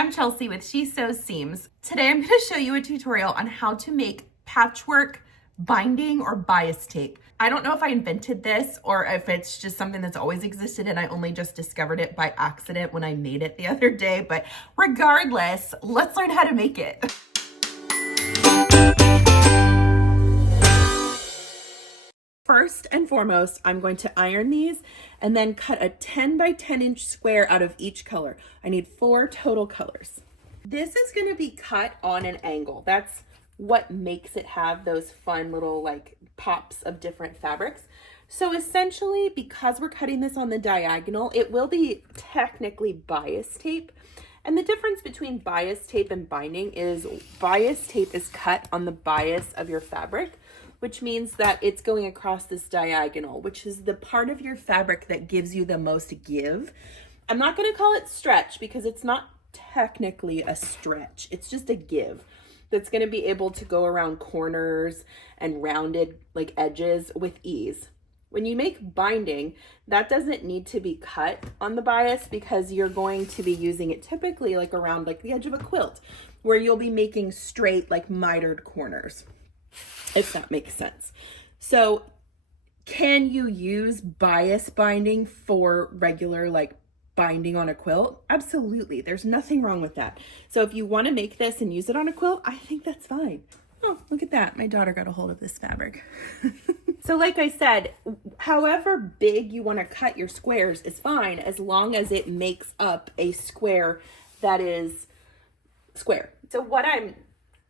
I'm Chelsea with She Sews Seams. Today I'm going to show you a tutorial on how to make patchwork binding or bias tape. I don't know if I invented this or if it's just something that's always existed and I only just discovered it by accident when I made it the other day, but regardless, let's learn how to make it. First and foremost, I'm going to iron these and then cut a 10 by 10 inch square out of each color. I need 4 total colors. This is going to be cut on an angle. That's what makes it have those fun little like pops of different fabrics. So essentially, because we're cutting this on the diagonal, it will be technically bias tape. And the difference between bias tape and binding is bias tape is cut on the bias of your fabric, which means that it's going across this diagonal, which is the part of your fabric that gives you the most give. I'm not going to call it stretch because it's not technically a stretch. It's just a give that's going to be able to go around corners and rounded like edges with ease. When you make binding, that doesn't need to be cut on the bias because you're going to be using it typically like around like the edge of a quilt where you'll be making straight like mitered corners, if that makes sense. So can you use bias binding for regular like binding on a quilt? Absolutely. There's nothing wrong with that. So if you want to make this and use it on a quilt, I think that's fine. Oh, look at that. My daughter got a hold of this fabric. So like I said, however big you want to cut your squares is fine as long as it makes up a square that is square. So what I'm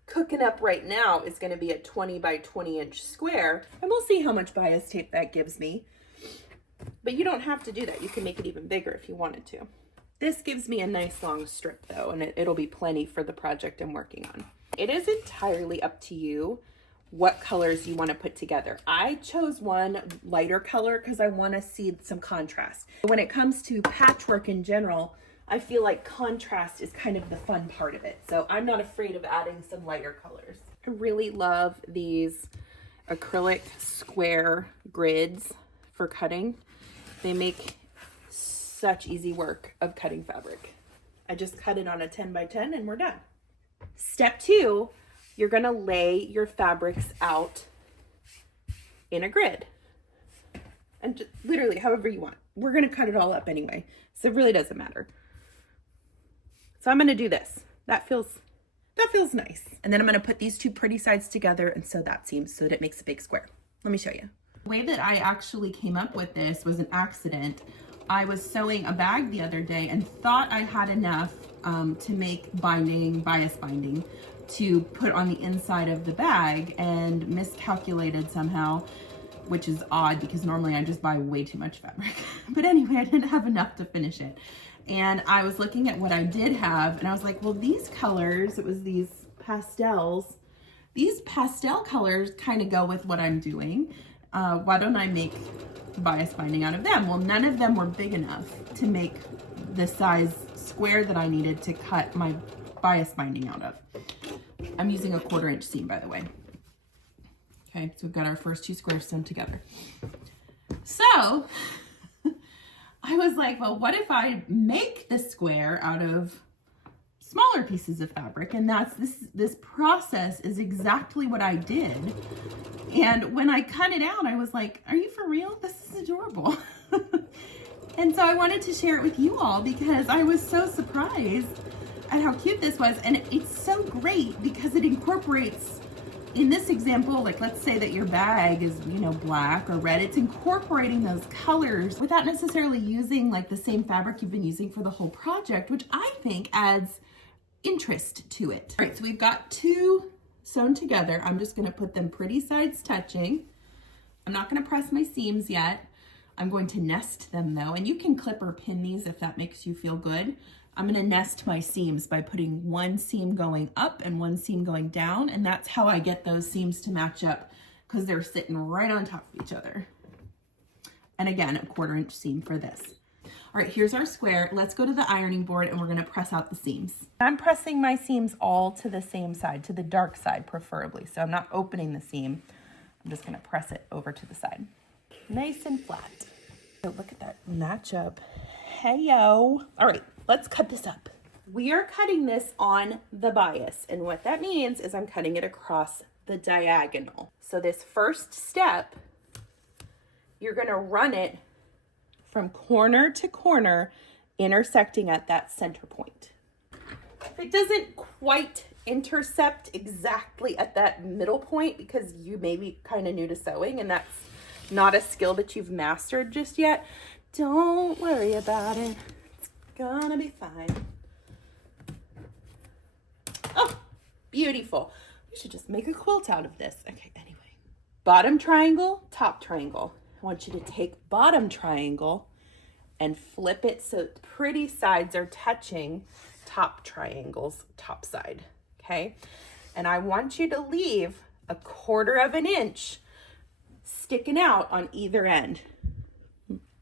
cooking up right now is going to be a 20 by 20 inch square, and we'll see how much bias tape that gives me. But you don't have to do that. You can make it even bigger if you wanted to. This gives me a nice long strip though, and it'll be plenty for the project I'm working on. It is entirely up to you what colors you want to put together. I chose one lighter color because I want to see some contrast. When it comes to patchwork in general, I feel like contrast is kind of the fun part of it. So I'm not afraid of adding some lighter colors. I really love these acrylic square grids for cutting. They make such easy work of cutting fabric. I just cut it on a 10 by 10 and we're done. Step 2, you're gonna lay your fabrics out in a grid. And just literally however you want. We're gonna cut it all up anyway, so it really doesn't matter. So I'm gonna do this. That feels nice. And then I'm gonna put these two pretty sides together and sew that seam so that it makes a big square. Let me show you. The way that I actually came up with this was an accident. I was sewing a bag the other day and thought I had enough to make bias binding to put on the inside of the bag and miscalculated somehow, which is odd because normally I just buy way too much fabric. But anyway, I didn't have enough to finish it. And I was looking at what I did have and I was like, well, these colors, it was these pastels, these pastel colors kind of go with what I'm doing. Why don't I make bias binding out of them? Well, none of them were big enough to make the size square that I needed to cut my bias binding out of. I'm using a 1/4 inch seam, by the way. Okay, so we've got our first 2 squares sewn together. So I was like, well, what if I make the square out of smaller pieces of fabric? And that's this process is exactly what I did. And when I cut it out, I was like, are you for real? This is adorable. And so I wanted to share it with you all because I was so surprised at how cute this was. And it's so great because it incorporates, in this example, like let's say that your bag is, you know, black or red, it's incorporating those colors without necessarily using like the same fabric you've been using for the whole project, which I think adds interest to it. All right, so we've got 2 sewn together. I'm just gonna put them pretty sides touching. I'm not gonna press my seams yet. I'm going to nest them though, and you can clip or pin these if that makes you feel good. I'm gonna nest my seams by putting 1 seam going up and 1 seam going down, and that's how I get those seams to match up because they're sitting right on top of each other. And again, a 1/4 inch seam for this. All right, here's our square. Let's go to the ironing board and we're gonna press out the seams. I'm pressing my seams all to the same side, to the dark side preferably. So I'm not opening the seam. I'm just gonna press it over to the side. Nice and flat. So look at that matchup. Hey-yo. All right, let's cut this up. We are cutting this on the bias, and what that means is I'm cutting it across the diagonal. So this first step, you're gonna run it from corner to corner, intersecting at that center point. If it doesn't quite intercept exactly at that middle point because you may be kind of new to sewing and that's not a skill that you've mastered just yet, don't worry about it. It's gonna be fine. Oh, beautiful. We should just make a quilt out of this. Okay, anyway. Bottom triangle, top triangle. I want you to take bottom triangle and flip it so pretty sides are touching top triangle's top side, okay? And I want you to leave 1/4 of an inch sticking out on either end.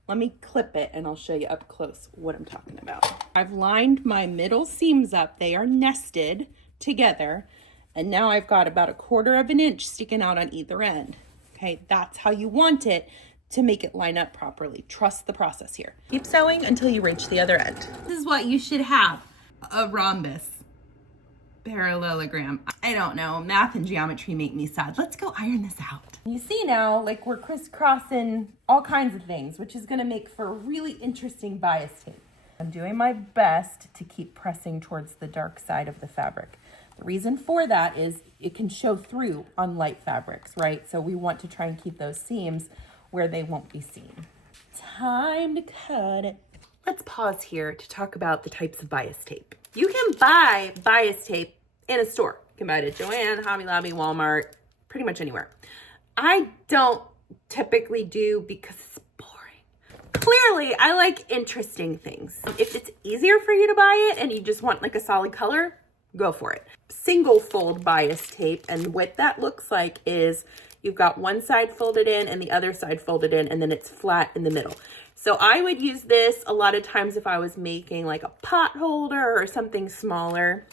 Let me clip it and I'll show you up close what I'm talking about. I've lined my middle seams up. They are nested together. And now I've got about 1/4 of an inch sticking out on either end. Okay, that's how you want it to make it line up properly. Trust the process here. Keep sewing until you reach the other end. This is what you should have: a rhombus, parallelogram. I don't know, math and geometry make me sad. Let's go iron this out. You see now, like, we're crisscrossing all kinds of things, which is gonna make for a really interesting bias tape. I'm doing my best to keep pressing towards the dark side of the fabric. The reason for that is it can show through on light fabrics, right? So we want to try and keep those seams where they won't be seen. Time to cut it. Let's pause here to talk about the types of bias tape. You can buy bias tape in a store. You can buy it at Joann, Hobby Lobby, Walmart, pretty much anywhere. I don't typically do because it's boring. Clearly, I like interesting things. If it's easier for you to buy it and you just want like a solid color, go for it. Single fold bias tape, and what that looks like is you've got one side folded in and the other side folded in, and then it's flat in the middle. So I would use this a lot of times if I was making like a pot holder or something smaller.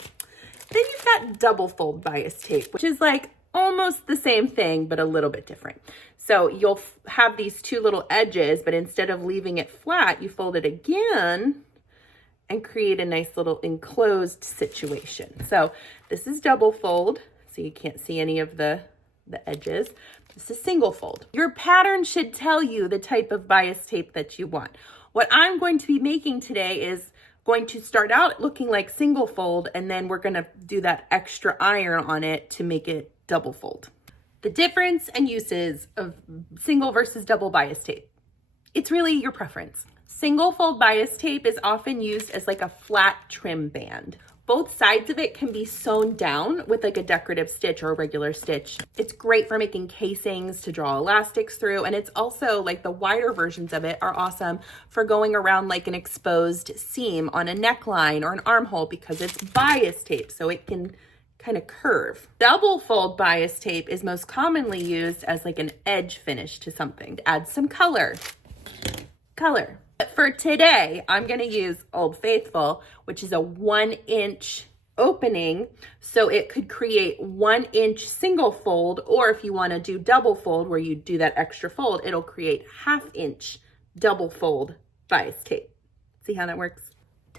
Then you've got double fold bias tape, which is like almost the same thing, but a little bit different. So you'll have these two little edges, but instead of leaving it flat, you fold it again and create a nice little enclosed situation. So this is double fold, so you can't see any of the edges. This is single fold. Your pattern should tell you the type of bias tape that you want. What I'm going to be making today is going to start out looking like single fold, and then we're gonna do that extra iron on it to make it double fold. The difference and uses of single versus double bias tape. It's really your preference. Single fold bias tape is often used as like a flat trim band. Both sides of it can be sewn down with like a decorative stitch or a regular stitch. It's great for making casings to draw elastics through, and it's also like the wider versions of it are awesome for going around like an exposed seam on a neckline or an armhole because it's bias tape, so it can kind of curve. Double fold bias tape is most commonly used as like an edge finish to something. Add some color. But for today, I'm gonna use Old Faithful, which is a 1-inch opening. So it could create 1-inch single fold, or if you wanna do double fold where you do that extra fold, it'll create 1/2-inch double fold bias tape. See how that works?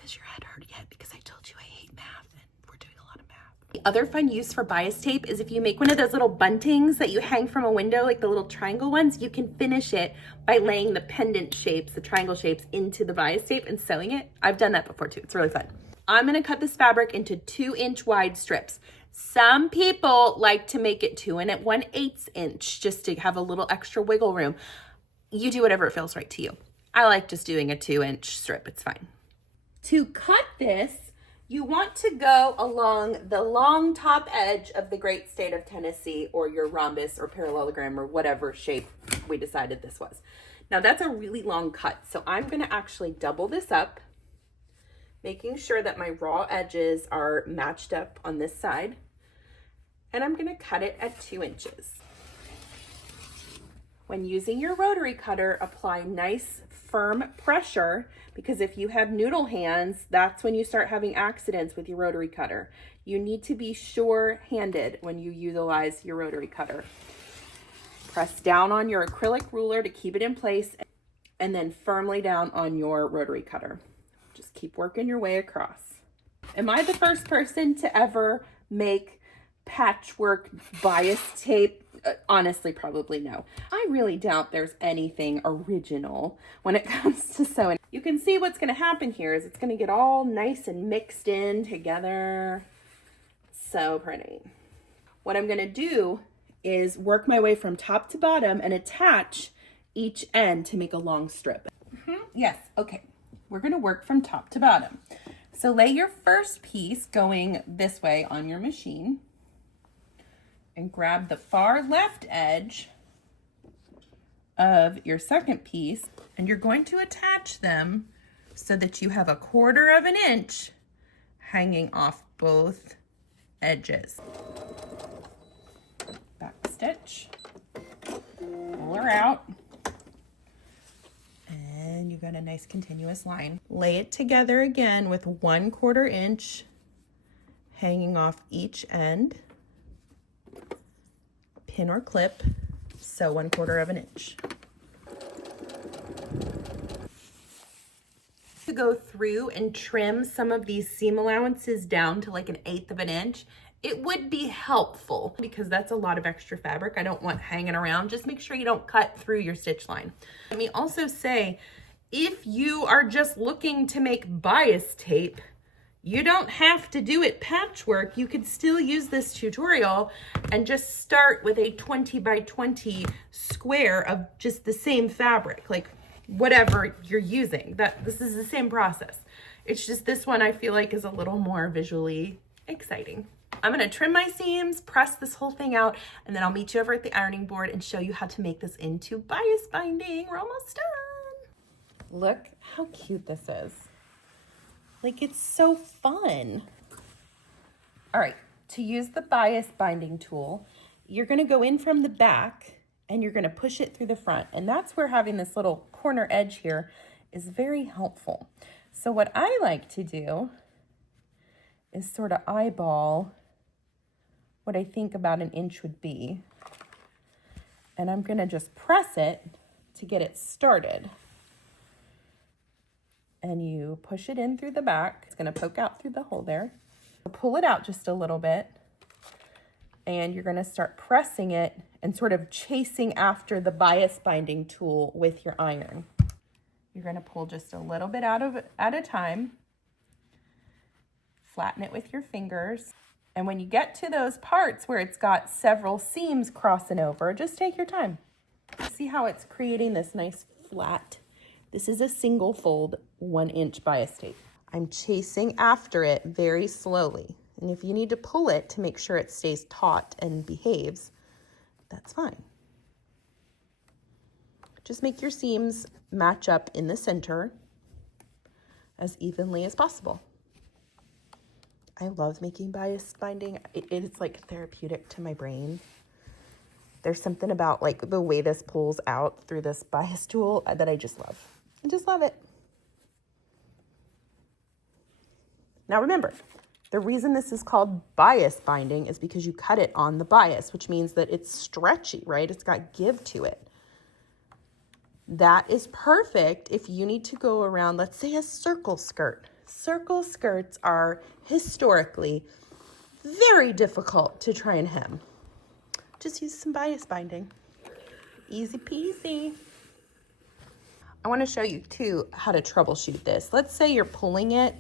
Does your head hurt yet? Because I told you I hate math and we're doing a lot of math. The other fun use for bias tape is if you make one of those little buntings that you hang from a window, like the little triangle ones, you can finish it by laying the pendant shapes, the triangle shapes, into the bias tape and sewing it. I've done that before too. It's really fun. I'm gonna cut this fabric into 2-inch wide strips. Some people like to make it 2 1/8 inch just to have a little extra wiggle room. You do whatever feels right to you. I like just doing a 2-inch strip, it's fine. To cut this, you want to go along the long top edge of the great state of Tennessee, or your rhombus or parallelogram or whatever shape we decided this was. Now that's a really long cut, so I'm gonna actually double this up, making sure that my raw edges are matched up on this side, and I'm gonna cut it at 2 inches. When using your rotary cutter, apply nice firm pressure, because if you have noodle hands, that's when you start having accidents with your rotary cutter. You need to be sure-handed when you utilize your rotary cutter. Press down on your acrylic ruler to keep it in place, and then firmly down on your rotary cutter. Just keep working your way across. Am I the first person to ever make patchwork bias tape? Honestly, probably no. I really doubt there's anything original when it comes to sewing. You can see what's going to happen here is it's going to get all nice and mixed in together. So pretty. What I'm going to do is work my way from top to bottom and attach each end to make a long strip. Yes, okay. We're going to work from top to bottom. So lay your first piece going this way on your machine and grab the far left edge of your second piece, and you're going to attach them so that you have 1/4 of an inch hanging off both edges. Back stitch, pull her out, and you got a nice continuous line. Lay it together again with 1/4 inch hanging off each end. Pin or clip, sew 1/4 of an inch. To go through and trim some of these seam allowances down to like 1/8 of an inch, it would be helpful because that's a lot of extra fabric I don't want hanging around. Just make sure you don't cut through your stitch line. Let me also say, if you are just looking to make bias tape, you don't have to do it patchwork. You could still use this tutorial and just start with a 20 by 20 square of just the same fabric, like whatever you're using. This is the same process. It's just this one I feel like is a little more visually exciting. I'm gonna trim my seams, press this whole thing out, and then I'll meet you over at the ironing board and show you how to make this into bias binding. We're almost done. Look how cute this is. Like, it's so fun. All right, to use the bias binding tool, you're gonna go in from the back and you're gonna push it through the front. And that's where having this little corner edge here is very helpful. So what I like to do is sort of eyeball what I think about 1 inch would be. And I'm gonna just press it to get it started. And you push it in through the back. It's gonna poke out through the hole there. Pull it out just a little bit, and you're gonna start pressing it and sort of chasing after the bias binding tool with your iron. You're gonna pull just a little bit out of it at a time. Flatten it with your fingers. And when you get to those parts where it's got several seams crossing over, just take your time. See how it's creating this nice flat. This is a single fold 1 inch bias tape. I'm chasing after it very slowly. And if you need to pull it to make sure it stays taut and behaves, that's fine. Just make your seams match up in the center as evenly as possible. I love making bias binding. It's like therapeutic to my brain. There's something about like the way this pulls out through this bias tool that I just love. I just love it. Now remember, the reason this is called bias binding is because you cut it on the bias, which means that it's stretchy, right? It's got give to it. That is perfect if you need to go around, let's say, a circle skirt. Circle skirts are historically very difficult to try and hem. Just use some bias binding. Easy peasy. I want to show you too how to troubleshoot this. Let's say you're pulling it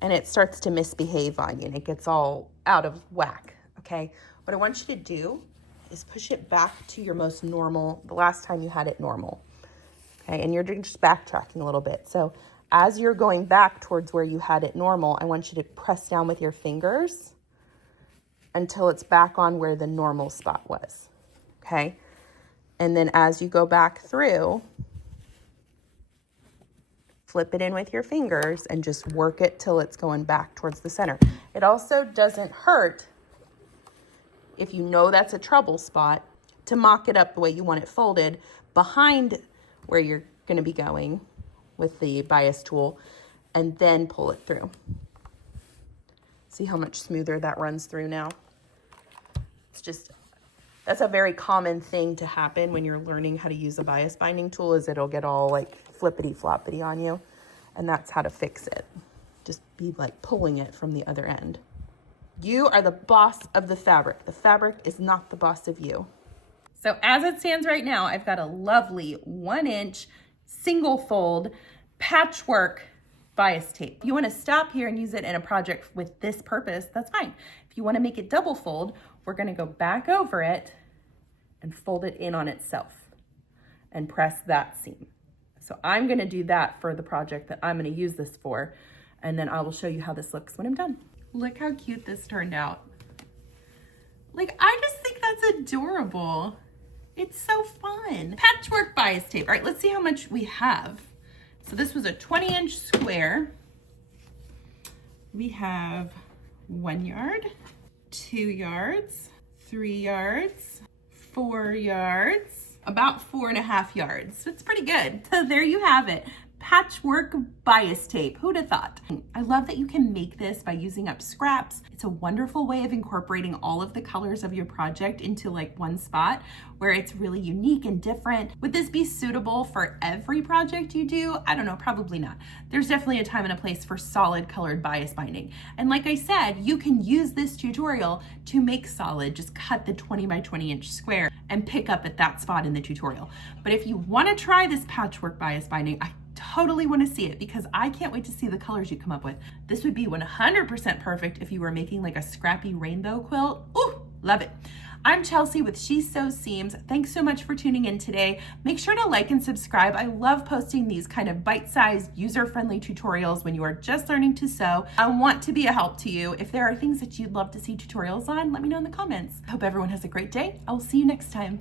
and it starts to misbehave on you and it gets all out of whack, okay? What I want you to do is push it back to your most normal, the last time you had it normal, okay? And you're just backtracking a little bit. So as you're going back towards where you had it normal, I want you to press down with your fingers until it's back on where the normal spot was, okay? And then as you go back through, flip it in with your fingers and just work it till it's going back towards the center. It also doesn't hurt, if you know that's a trouble spot, to mock it up the way you want it folded behind where you're going to be going with the bias tool and then pull it through. See how much smoother that runs through now? It's just, that's a very common thing to happen when you're learning how to use a bias binding tool, is it'll get all like flippity floppity on you, and that's how to fix it. just be like pulling it from the other end. You are the boss of the fabric. The fabric is not the boss of you. So as it stands right now, I've got a lovely 1 inch single fold patchwork bias tape. If you want to stop here and use it in a project with this purpose, that's fine. If you want to make it double fold, we're going to go back over it and fold it in on itself and press that seam. So I'm going to do that for the project that I'm going to use this for, and then I will show you how this looks when I'm done. Look how cute this turned out. Like, I just think that's adorable. It's so fun. Patchwork bias tape. All right, let's see how much we have. So this was a 20-inch square. We have 1 yard, 2 yards, 3 yards, 4 yards, about 4.5 yards. So it's pretty good. So there you have it. Patchwork bias tape. Who'd have thought? I love that you can make this by using up scraps. It's a wonderful way of incorporating all of the colors of your project into like one spot where it's really unique and different. Would this be suitable for every project you do? I don't know, probably not. There's definitely a time and a place for solid colored bias binding. And like I said, you can use this tutorial to make solid. Just cut the 20 by 20 inch square and pick up at that spot in the tutorial. But if you want to try this patchwork bias binding, I totally want to see it because I can't wait to see the colors you come up with. This would be 100% perfect if you were making like a scrappy rainbow quilt. Ooh, love it. I'm Chelsea with She Sews Seams. Thanks so much for tuning in today. Make sure to like and subscribe. I love posting these kind of bite-sized, user-friendly tutorials when you are just learning to sew. I want to be a help to you. If there are things that you'd love to see tutorials on, let me know in the comments. Hope everyone has a great day. I will see you next time.